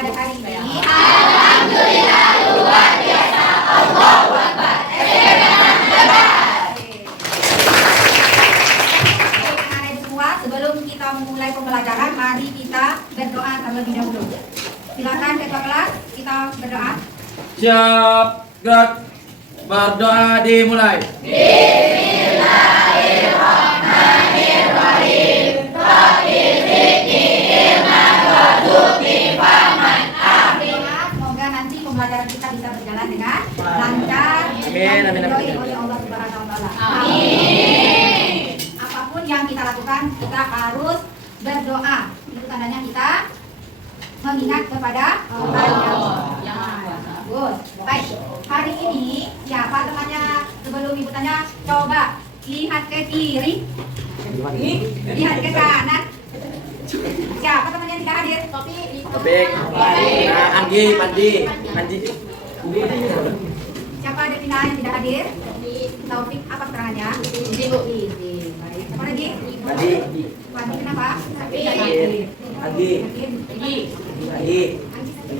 pada hari ini. Alhamdulillah luar biasa. Allahu Akbar. Sebelum kita memulai pembelajaran, mari kita berdoa terlebih dahulu. Silakan ketua kelas, kita berdoa. Siap, gerak. Berdoa dimulai. Bismillahirrahmanirrahim. Rabbil zidni ilman warzuqni fahman. Amin. Semoga nanti pembelajaran kita bisa berjalan dengan lancar Amin, amin, amin. diridhoi oleh Allah Subhanahu wa taala. Amin. Apapun yang kita lakukan, kita harus berdoa. Itu tandanya kita mengingat kepada Allah yang Maha Bagus. Baik, hari ini siapa temannya? Sebelum ibu tanya, coba lihat ke kiri, lihat ke kanan. Siapa temannya yang tidak hadir? Topik. Nah, Anggi, Pandi. Siapa ada final yang tidak hadir? Taufik, apa keterangannya? Ibu. Baik. Siapa lagi? Pandi kenapa? Andi.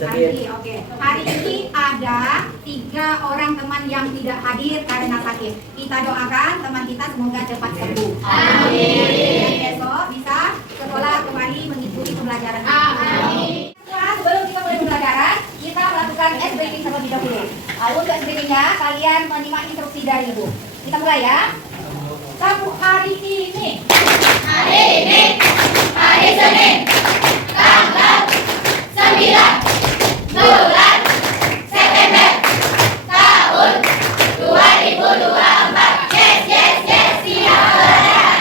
Andi, oke. Hari ini ada 3 orang teman yang tidak hadir karena sakit. Kita doakan teman kita semoga cepat sembuh. Amin. Dan besok bisa sekolah kembali mengikuti pembelajaran. Amin. Nah, sebelum kita mulai pembelajaran, kita melakukan ice breaking terlebih dahulu. Untuk ice breakingnya, kalian menyimak instruksi dari ibu. Kita mulai ya. Hari ini, Hari Senin, tanggal 9 bulan September tahun 2024. Yes, siap.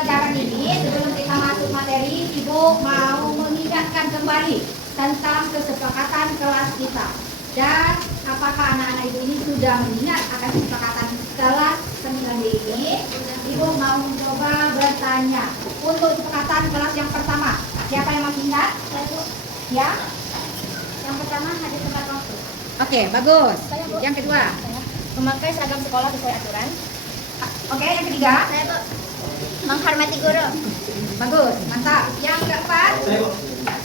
pembelajaran ini sebelum kita masuk materi, ibu mau mengingatkan kembali tentang kesepakatan kelas kita. Dan apakah anak-anak ibu ini sudah mengingat akan kesepakatan kelas 9 ini? Ibu mau mencoba bertanya. Untuk kesepakatan kelas yang pertama, siapa yang masih ingat? Ya? Yang pertama hadir tepat waktu. Oke, bagus. Yang kedua? Memakai seragam sekolah sesuai aturan. Oke, yang ketiga? Menghormati guru. Bagus, mantap. Yang keempat?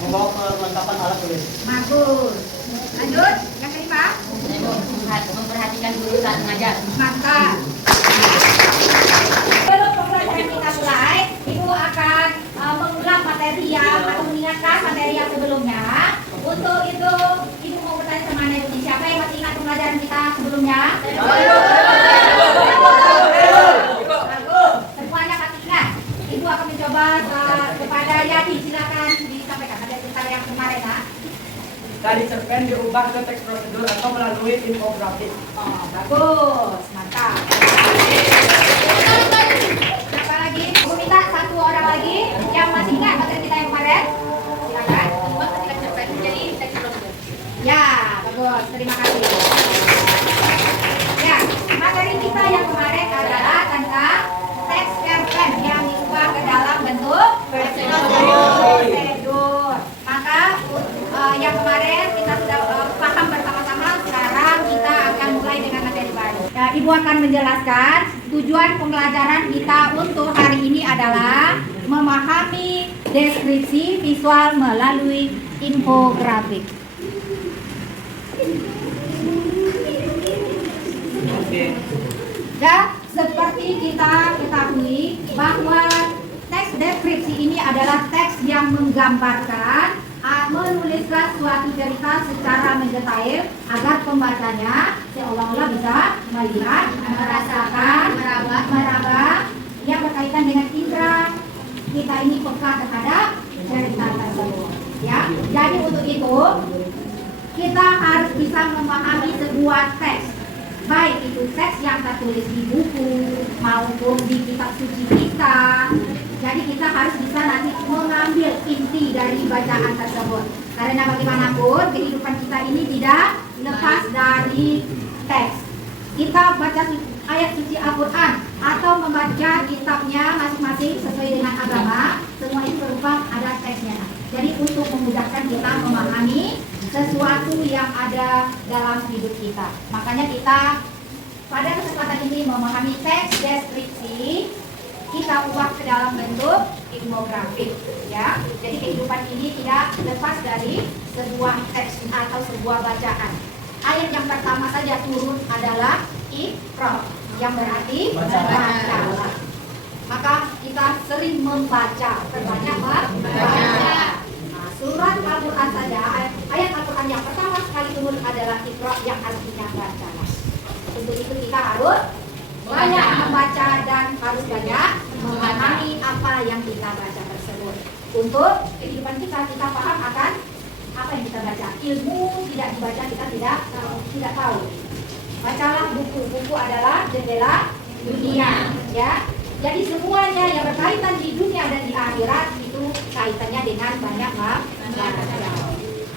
Membawa perlengkapan alat tulis. Bagus. Lanjut, yang kelima? Memperhatikan guru saat mengajar. Mantap. Sebelum pembelajaran kita mulai, Ibu akan mengulang materi atau mengingatkan materi yang sebelumnya. Untuk itu, Ibu mau bertanya sama anak ibu, siapa yang masih ingat pembelajaran kita sebelumnya? Bagus. Semuanya masih ingat. Ibu akan mencoba kepada Yani, silakan disampaikan. Ada cerita yang kemarin, ya? Dari cerpen diubah ke teks prosedur atau melalui infografis. Oh, bagus, mantap. Siapa lagi? Aku minta 1 orang lagi yang masih ingat materi kita yang kemarin. Silakan. Jadi teks prosedur. Ya, bagus. Terima kasih. Ya, materi kita yang kemarin adalah tentang teks cerpen yang diubah ke dalam bentuk prosedur. Maka yang kemarin kita sudah paham bersama-sama. Sekarang kita akan mulai dengan materi baru. Ya, Ibu akan menjelaskan tujuan pembelajaran kita untuk hari ini adalah memahami deskripsi visual melalui infografik. Dan seperti kita ketahui bahwa teks deskripsi ini adalah teks yang menggambarkan, menuliskan suatu cerita secara mendetail agar pembacanya seolah-olah bisa melihat, merasakan, meraba yang berkaitan dengan indera kita ini peka terhadap cerita tersebut. Ya, jadi untuk itu kita harus bisa memahami sebuah teks, baik itu teks yang tertulis di buku maupun di kitab suci kita. Jadi kita harus bisa nanti mengambil inti dari bacaan tersebut. Karena bagaimanapun kehidupan kita ini tidak lepas dari teks. Kita baca ayat suci Al-Quran atau membaca kitabnya masing-masing sesuai dengan agama, semua itu berupa ada teksnya. Jadi untuk memudahkan kita memahami sesuatu yang ada dalam hidup kita. Makanya kita pada kesempatan ini memahami teks deskripsi, kita ubah ke dalam bentuk infografik, ya. Jadi kehidupan ini tidak lepas dari sebuah teks atau sebuah bacaan. Ayat yang pertama saja turun adalah Iqra, yang berarti bacalah. Maka kita sering membaca, perbanyak membaca. Nah, surat Al-Quran saja, ayat Al-Quran yang pertama sekali turun adalah Iqra, yang artinya bacalah. Untuk itu kita harus banyak membaca dan harus banyak memahami apa yang kita baca tersebut. Untuk kehidupan kita paham akan apa yang kita baca. Ilmu tidak dibaca kita tidak tahu. Bacalah buku. Buku adalah jendela dunia, ya. Jadi semuanya yang berkaitan di dunia dan di akhirat itu kaitannya dengan banyak membaca.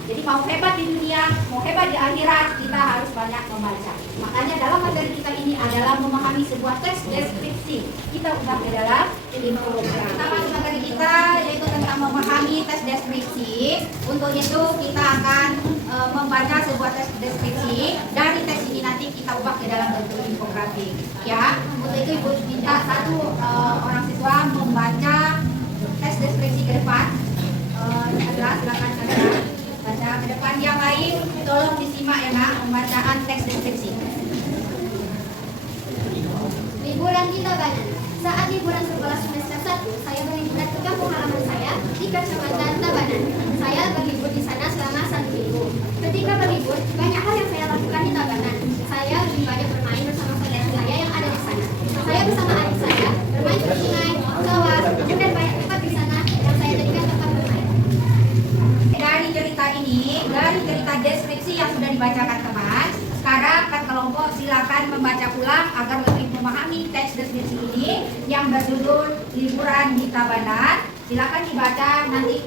Jadi mau hebat di dunia, mau hebat di akhirat, kita harus banyak membaca. Makanya dalam materi kita ini adalah memahami sebuah teks deskripsi. Kita ubah ke dalam infografik. Pertama materi kita yaitu tentang memahami teks deskripsi. Untuk itu kita akan membaca sebuah teks deskripsi. Dari teks ini nanti kita ubah ke dalam bentuk infografik. Ya, untuk itu Ibu minta satu orang siswa membaca teks deskripsi ke depan. Silakan saudara. Baca ke depan, yang lain tolong disimak ya nak pembacaan teks deskripsi. Liburan di Tabanan. Saat liburan sekolah semester 1, saya berliburan ke kampung halaman saya di Kecamatan Tabanan. Saya berlibur di sana selama 1 minggu. Ketika berlibur, banyak hal yang saya lakukan di Tabanan. Saya lebih banyak bermain bersama saudara saya yang ada di sana. Saya bersama adik saya bermain di sungai, sawah, dan banyak tempat di sana yang saya jadikan tempat bermain. Dari cerita deskripsi yang sudah dibacakan teman, sekarang kan kelompok silakan membaca ulang agar lebih memahami teks deskripsi ini yang berjudul Liburan di Tabanan. Silakan dibaca, nanti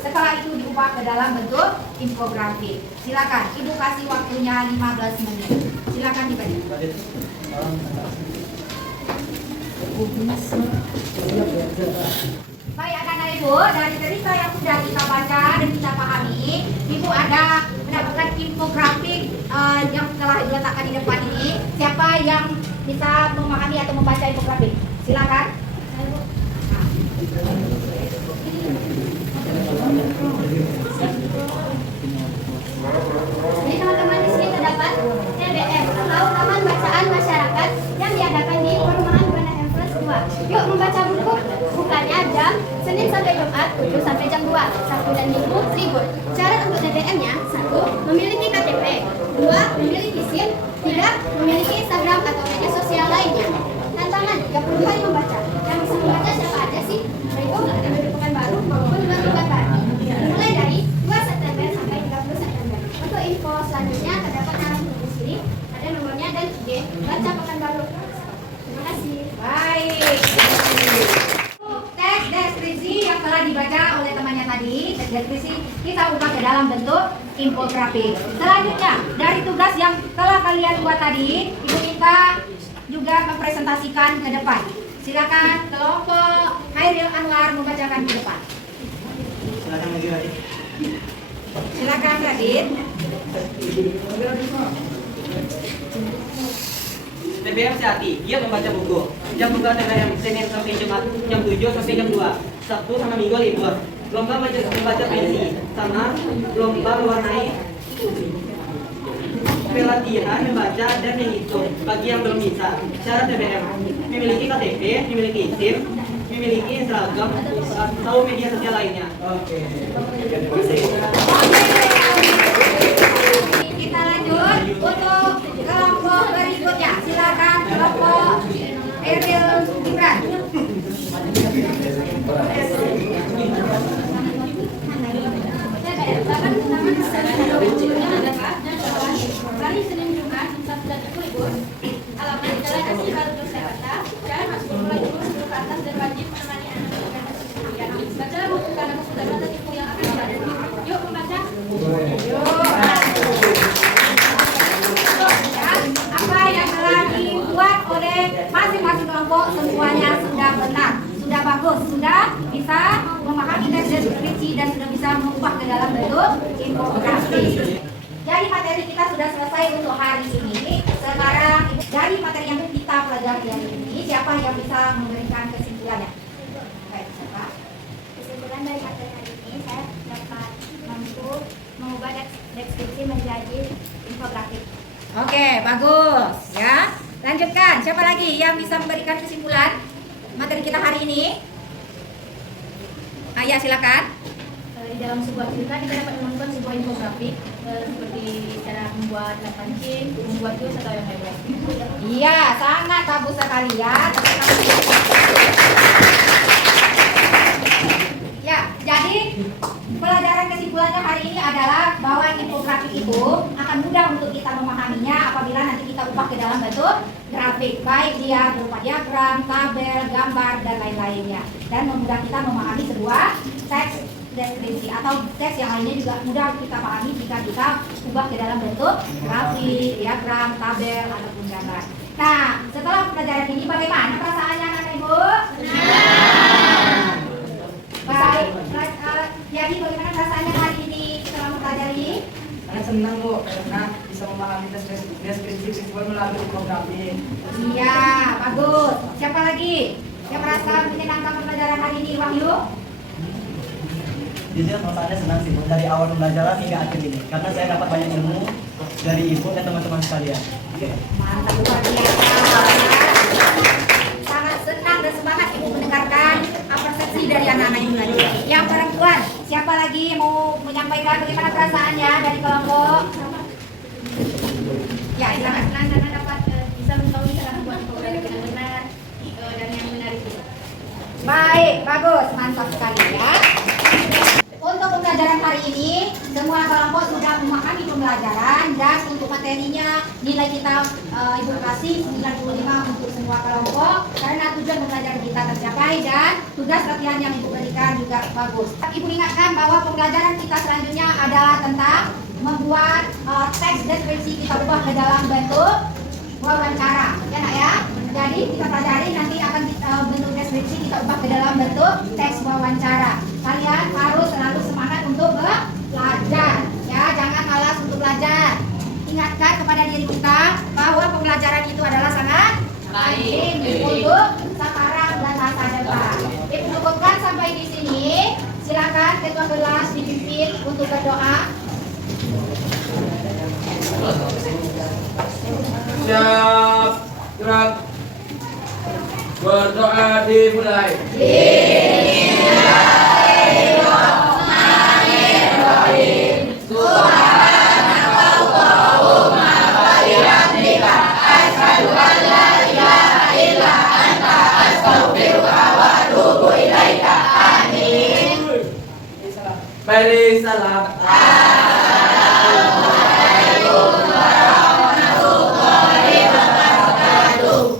setelah itu diubah ke dalam bentuk infografik. Silakan, Ibu kasih waktunya 15 menit. Silakan dibaca. Baik anak-anak Ibu, dari cerita yang sudah kita baca dan kita pahami, Ibu ada mendapatkan infografik yang telah diletakkan di depan ini. Siapa yang bisa memahami atau membaca infografik? Silakan. Jadi teman-teman, di sini terdapat TBM atau Taman Bacaan Masyarakat yang diadakan di Perumahan Banda Empress 2. Yuk membaca buku. Bukanya jam Senin sampai Jumat 7 sampai jam 2, Sabtu dan Minggu libur. Cara untuk TBM-nya: 1. Memiliki KTP, 2. Memiliki SIM, 3. Memiliki Instagram atau media sosial lainnya. Tantangan 30 hari membaca. Yang bisa membaca siapa aja sih? Mereka nggak ada dari Pekanbaru maupun luar Bali. Mulai dari 2 September sampai 30 September. Untuk info selanjutnya terdapat arah di sini, ada nomornya dan IG Baca Pekanbaru. Terima kasih. Baik. Teks deskripsi yang telah dibaca oleh temannya tadi, teks deskripsi kita ubah ke dalam bentuk infografik. Selanjutnya, dari tugas yang telah kalian buat tadi, Ibu minta juga mempresentasikan ke depan. Silakan kelompok Hairil Anwar membacakan ke depan. Silakan lagi Radit. Silakan Radit. TBM Sehati, dia membaca buku. Jam buka TBM Senin sampai Jumat, jam 7 sampai jam 2. Sabtu sama Minggu libur. Lomba membaca puisi, sama lomba mewarnai pelatihan membaca dan menghitung bagi yang belum bisa. Syarat TBM: memiliki KTP, memiliki SIM, memiliki Instagram atau media sosial lainnya. Kita lanjut untuk kelompok berikutnya. Silakan kelompok Eril Gibran. Hari Senin Jumat, Sabtu dan Minggu libur. Alamat Jalan Asih Baru Jakarta. Jangan masuk mulai dulu sebelum ke atas dan wajib menemani anak dan sendirian. Bacalah buku karena kesudahan dan buku yang akan ada. Yuk membaca. Apa yang telah dibuat oleh masing-masing kelompok semuanya sudah benar, sudah bagus, sudah bisa memahami teks deskripsi dan sudah bisa mengubah ke dalam bentuk infografik. Jadi materi kita sudah selesai untuk hari ini. Sekarang dari materi yang kita pelajari hari ini, siapa yang bisa memberikan kesimpulannya? Baik, siapa? menjadi infografik. Oke, bagus ya. Lanjutkan. Siapa lagi yang bisa memberikan kesimpulan materi kita hari ini? Ayah silakan. Di dalam sebuah cerita kita dapat menemukan sebuah infografik seperti cara membuat 8C, membuat jus atau yang lainnya. Iya, sangat bagus sekali ya. Ya, jadi pelajaran kesimpulannya hari ini adalah bahwa infografik itu akan mudah untuk kita memahaminya apabila nanti kita ubah ke dalam bentuk grafik, baik dia berupa diagram, tabel, gambar, dan lain-lainnya, dan memudahkan kita memahami sebuah teks deskripsi atau teks yang lainnya juga mudah kita pahami jika kita ubah ke dalam bentuk grafik, diagram, tabel, ataupun gambar. Nah, setelah pelajaran ini bagaimana perasaannya anak ibu? Baik, jadi bagaimana perasaannya hari ini setelah mempelajari? Sangat senang Bu, karena bisa memahami deskripsi visual melalui infografik. Iya, bagus. Siapa lagi yang merasa menyenangkan pembelajaran hari ini, Wahyu? Jujur perasaannya senang sih Bu, dari awal pembelajaran hingga akhir ini, karena saya dapat banyak ilmu dari ibu dan teman-teman sekalian. Mantap, luar biasa. Sangat senang dan semangat ibu mendengarkan persepsi dari anak-anak ibu tadi. Yang perempuan, siapa lagi yang mau menyampaikan bagaimana perasaannya dari kelompok? Ya, silakan. Karena dapat bisa mengetahui cara membuat infografik yang benar dan yang menarik juga. Baik, bagus, mantap sekali ya. Untuk pembelajaran hari ini, semua kelompok sudah memahami pembelajaran dan untuk materinya nilai kita ibu kasih 95 untuk semua kelompok karena tujuan pembelajaran kita tercapai dan tugas latihan yang ibu berikan juga bagus. Ibu ingatkan bahwa pembelajaran kita selanjutnya adalah tentang membuat teks deskripsi kita ubah ke dalam bentuk wawancara, ya nak ya. Jadi kita pelajari nanti akan bentuk deskripsi kita ubah ke dalam bentuk teks wawancara. Kalian harus selalu semangat untuk belajar, ya, jangan malas untuk belajar. Ingatkan kepada diri kita bahwa pembelajaran itu adalah sangat penting untuk sekarang dan masa depan. Ibu cukupkan sampai di sini. Silakan ketua kelas dipimpin untuk berdoa. Siap, gerak. Berdoa dimulai. Beri salam.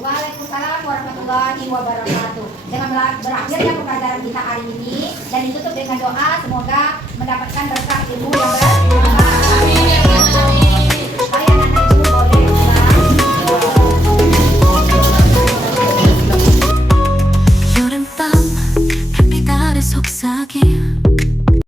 Waalaikumsalam warahmatullahi wabarakatuh. Dengan berakhirnya pembelajaran kita hari ini dan ditutup dengan doa semoga mendapatkan berkah